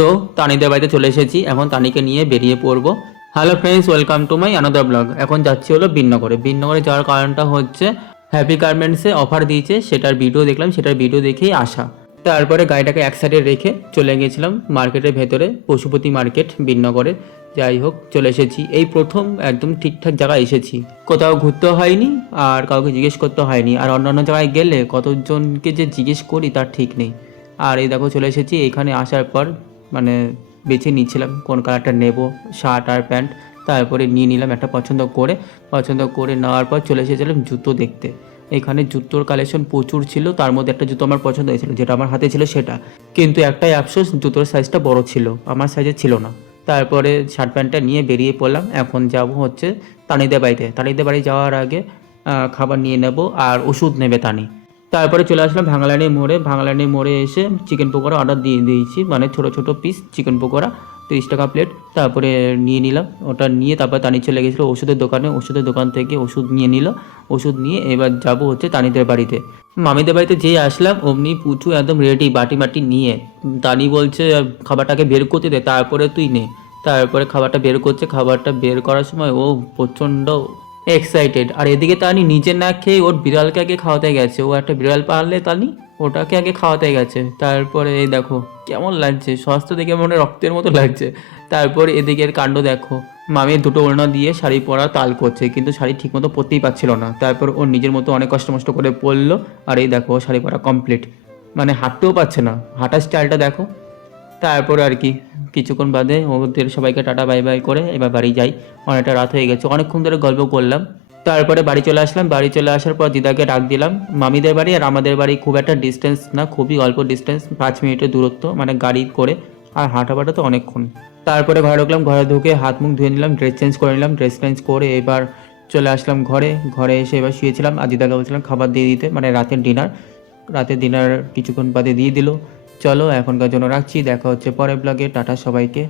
So তানিদের বাড়িতে চলে এসেছি, এখন তানিকে নিয়ে বেরিয়ে পড়বো। Hello friends, welcome to my another blog. এখন যাচ্ছি হলো বিননগরে। বিননগরে যাওয়ার কারণটা হচ্ছে হ্যাপি গার্মেন্টসে অফার দিয়েছে, সেটার ভিডিও দেখলাম, সেটার ভিডিও দেখেই আসা। তারপরে গাড়িটাকে এক সাইডে রেখে চলে গেছিলাম মার্কেটের ভেতরে, পশুপতি মার্কেট বিননগরে। যাই হোক, চলে এসেছি, এই প্রথম একদম ঠিকঠাক জায়গায় এসেছি। কোথাও ঘুরতে হয়নি আর কাউকে জিজ্ঞেস করতে হয়নি, আর অন্যান্য জায়গায় গেলে কতজনকে যে জিজ্ঞেস করি তার ঠিক নেই। আর এই দেখো চলে এসেছি। এখানে আসার পর মানে বেছে নিচ্ছিলাম কোন কালারটা নেব, শার্ট আর প্যান্ট। তারপরে নিয়ে নিলাম একটা পছন্দ করে নেওয়ার পর চলে এসেছিলাম জুতো দেখতে। এখানে জুতোর কালেকশন প্রচুর ছিল, তার মধ্যে একটা জুতো আমার পছন্দ হয়েছিল, যেটা আমার হাতে ছিল সেটা। কিন্তু একটাই আফসোস, জুতোর সাইজটা বড় ছিল, আমার সাইজে ছিল না। তারপরে শার্ট প্যান্টটা নিয়ে বেরিয়ে পড়লাম। এখন যাব হচ্ছে তানিদের বাড়িতে। তানিদের বাড়ি যাওয়ার আগে খাবার নিয়ে নেব আর ওষুধ নেবে তানি। তারপরে চলে আসলাম ভাঙালানি মোড়ে। ভাঙালানি মোড়ে এসে চিকেন পকোড়া অর্ডার দিয়ে দিয়েছি, মানে ছোটো ছোটো পিস চিকেন পকোড়া, 30 টাকা প্লেট। তারপরে নিয়ে নিলাম, ওটা নিয়ে তারপর তানি চলে গেছিলো ওষুধের দোকানে। ওষুধের দোকান থেকে ওষুধ নিয়ে নিল। ওষুধ নিয়ে এবার যাব হচ্ছে তানিদের বাড়িতে। মামিদের বাড়িতে যেই আসলাম অমনি পুচু একদম রেডি, বাটি বাটি নিয়ে। তানি বলছে খাবারটাকে বের করতে দে, তারপরে তুই নে। তারপরে খাবারটা বের করছে, খাবারটা বের করার সময় ও প্রচণ্ড এক্সাইটেড। আর এদিকে তানি নিজে না খেয়ে ওর বিড়ালকে আগে খাওয়াতে গেছে। ও একটা বিড়াল পাললে তানি, ওটাকে আগে খাওয়াতে গেছে। তারপরে এই দেখো কেমন লাগছে, স্বাস্থ্য দেখে মনে রক্তের মতো লাগছে। তারপর এদিকের কাণ্ড দেখো, মামি দুটো ওড়না দিয়ে শাড়ি পরা তাল করছে, কিন্তু শাড়ি ঠিকমতো পরতেই পারছিল না। তারপর ওর নিজের মতো অনেক কষ্ট মষ্ট করে পরলো। আর এই দেখো শাড়ি পরা কমপ্লিট, মানে হাঁটতেও পারছে না, হাঁটার স্টাইলটা দেখো। তারপরে আর কি কিছুক্ষণ বাদে ওদের সবাইকে টাটা বাই বাই করে এবার বাড়ি যাই। অনেকটা রাত হয়ে গেছে, অনেকক্ষণ ধরে গল্প করলাম। তারপরে বাড়ি চলে আসলাম। বাড়ি চলে আসার পর দিদাকে ডাক দিলাম। মামিদের বাড়ি আর আমাদের বাড়ি খুব একটা ডিস্টেন্স না, খুবই অল্প ডিস্টেন্স, 5 মিনিটের দূরত্ব, মানে গাড়ি করে। আর হাঁটাবাটা তো অনেকক্ষণ। তারপরে ঘরে ঢুকলাম, ঘরে ঢুকে হাত মুখ ধুয়ে নিলাম, ড্রেস চেঞ্জ করে নিলাম। ড্রেস চেঞ্জ করে এবার চলে আসলাম ঘরে। ঘরে এসে এবার শুয়েছিলাম, আর দিদাকে বলছিলাম খাবার দিয়ে দিতে, মানে রাতের ডিনার কিছুক্ষণ বাদে দিয়ে দিল। চলো এখনকার জন্য রাখছি, দেখা হচ্ছে পরের ব্লগে। টাটা সবাইকে।